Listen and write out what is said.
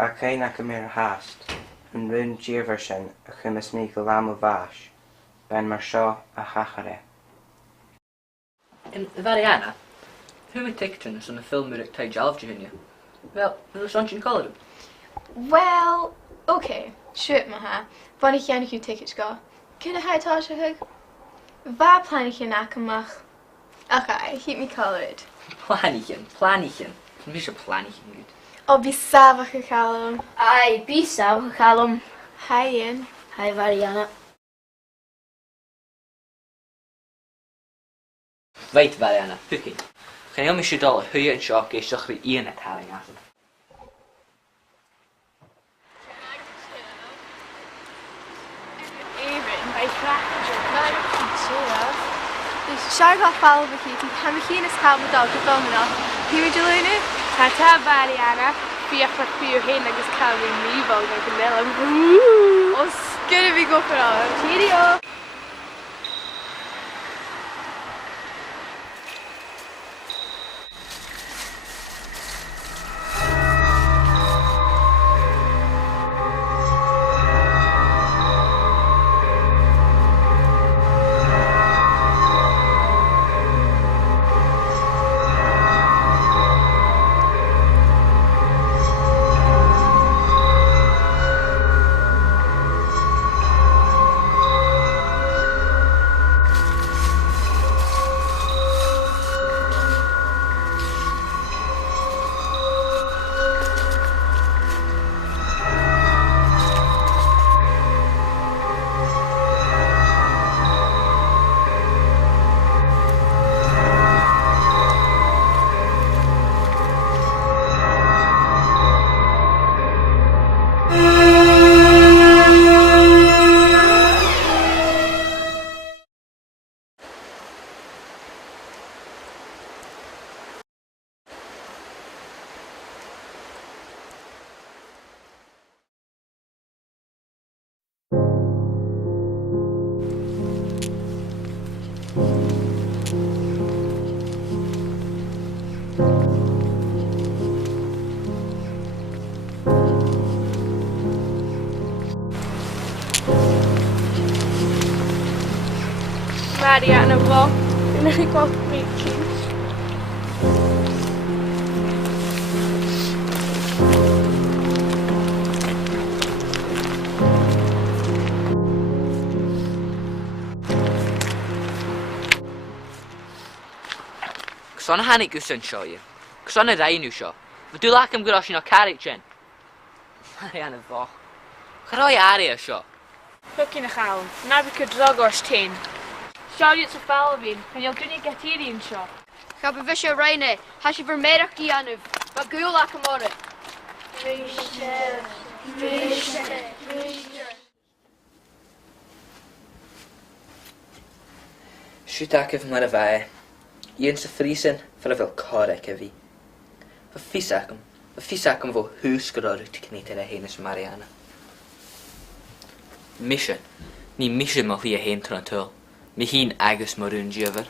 Ha cain ac ymir hast, yn rhywun diafar sin a chymys mi gylam o fas, ben mar sio a chachare. In Variana, who would take turns on the film with Ty Jalv Junior? Wel, dat was Sunshine College. Well, okay, shoot maha. Wann ich jannig uw tickets ga. Kunnen hij tasje hug? Waar plan ik je nakamach? Okay, keep me colored. Planichen. Mis een planichen goed. Op die savage galum. Ai, bisa, chalum. Hi in. Hi, Variana. Wait, Variana, Puki. Gaan heel misschien dollar huye en shock is toch weer Ian het haling aan. Even, bij vragen. Maar ik vind het zo af. Dus Charles gaat vallen vergeten. Gaan we geen schaal met elkaar komen af. Hier met jullie nu? Tata, Variana. Vier uur heen, dat is koud in Niveau. Dat ik wel een ons kunnen we go voor alles. Cheerio. Mariana wel. En dan ik ook een beetje. Xana hannig gusan sio je. Xana rain u sio. Wat doe ik hem gros in carriage in? Mariana vach. Groi aria sio. Look in de gauw. Nu heb ik het drag als teen. Zou je het zo vuil zijn? En je kunt niet get hier in shop. Ga be visje reine. Has je vermiddag die aan u. Wat gul laat hem worden. Shoot ik even maar erbij. Ian se friesen voor veel korrek heavy. Verfisakem voor huisgeroren te kneten de henes Mariana. Mission. Ni mission mag hier heen tron tul. Mi hien agus marun jever.